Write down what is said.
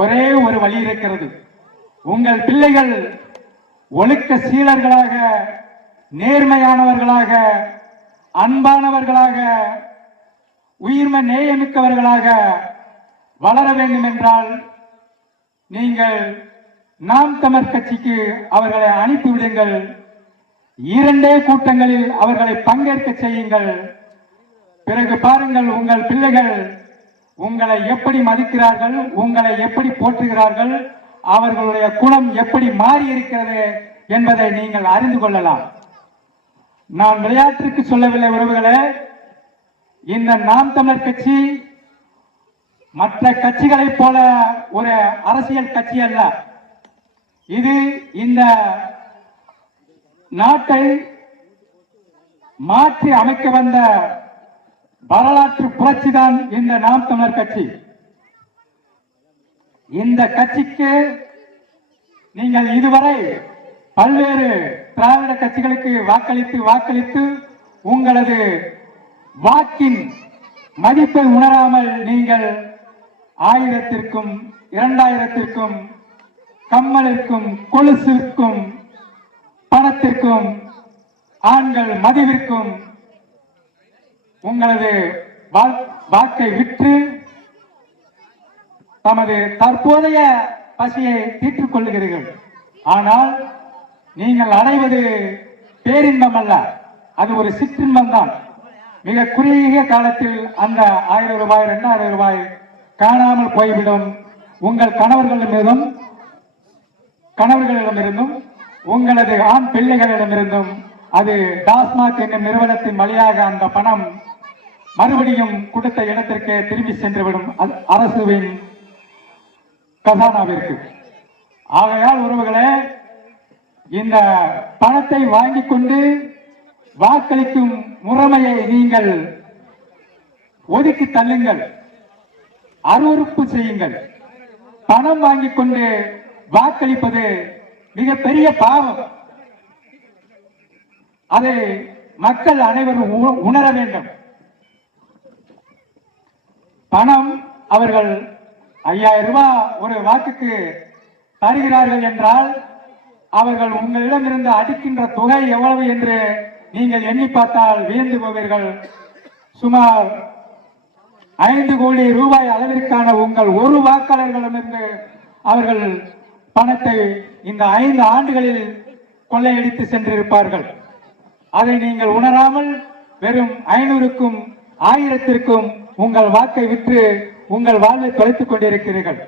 ஒரே ஒரு வழி இருக்கிறது. உங்கள் பிள்ளைகள் ஒழுக்க சீலர்களாக, நேர்மையானவர்களாக, அன்பானவர்களாக, உயிர்ம நேயமிக்கவர்களாக வளர வேண்டும் என்றால் நீங்கள் நாம் தமிழர் கட்சிக்கு அவர்களை அனுப்பிவிடுங்கள். 2 கூட்டங்களில் அவர்களை பங்கேற்க செய்யுங்கள். பிறகு பாருங்கள், உங்கள் பிள்ளைகள் உங்களை எப்படி மதிக்கிறார்கள், உங்களை எப்படி போற்றுகிறார்கள், அவர்களுடைய குணம் எப்படி மாறி இருக்கிறது என்பதை நீங்கள் அறிந்து கொள்ளலாம். நான் விளையாட்டிற்கு சொல்லவில்லை உறவுகளே. இந்த நாம் தமிழர் கட்சி மற்ற கட்சிகளைப் போல ஒரு அரசியல் கட்சி அல்ல. இது இந்த நாட்டை மாற்றி அமைக்க வந்த வரலாற்று புரட்சி தான் இந்த நாம் தமிழர் கட்சி. இந்த கட்சிக்கு நீங்கள் இதுவரை பல்வேறு திராவிட கட்சிகளுக்கு வாக்களித்து உங்களது வாக்கின் மதிப்பை உணராமல் நீங்கள் 1000த்திற்கும் 2000த்திற்கும் கம்மலிற்கும் கொலுசிற்கும் பணத்திற்கும் ஆண்கள் மதிவிற்கும் உங்களது வாக்கை விற்று தமது தற்போதைய பசியை தீர்த்துக் கொள்ளுகிறீர்கள். ஆனால் நீங்கள் அடைவது பேரின்பம் அல்ல, அது ஒரு சிற்றின்பம் தான். மிக குறுகிய காலத்தில் அந்த 1000 ரூபாய் 2000 ரூபாய் காணாமல் போய்விடும். உங்கள் கணவர்களிடமிருந்தும் உங்களது ஆண் பிள்ளைகளிடமிருந்தும் அது டாஸ்மாக் என்னும் நிறுவனத்தின் வழியாக அந்த பணம் மறுபடியும் கொடுத்த இடத்திற்கு திரும்பி சென்றுவிடும் அரசுவின் கசானாவிற்கு. ஆகையால் உறவுகளே, இந்த பணத்தை வாங்கிக் கொண்டு வாக்களிக்கும் முறைமையை நீங்கள் ஒதுக்கி தள்ளுங்கள், அருவருப்பு செய்யுங்கள். பணம் வாங்கிக் கொண்டு வாக்களிப்பது மிகப்பெரிய பாவம். அதை மக்கள் அனைவரும் உணர வேண்டும். பணம் அவர்கள் 5000 ரூபாய் ஒரு வாக்குக்கு தருகிறார்கள் என்றால் அவர்கள் உங்களிடமிருந்து அடிக்கின்ற தொகை எவ்வளவு என்று நீங்கள் எண்ணி பார்த்தால் வியந்து போவீர்கள். சுமார் 5 கோடி ரூபாய் அளவிற்கான உங்கள் ஒரு வாக்காளர்களிடமிருந்து அவர்கள் பணத்தை இந்த 5 ஆண்டுகளில் கொள்ளையடித்து சென்றிருப்பார்கள். அதை நீங்கள் உணராமல் வெறும் 500க்கும் 1000த்திற்கும் உங்கள் வாக்கை விற்று உங்கள் வாழ்வை தொலைத்துக் கொண்டிருக்கிறீர்கள்.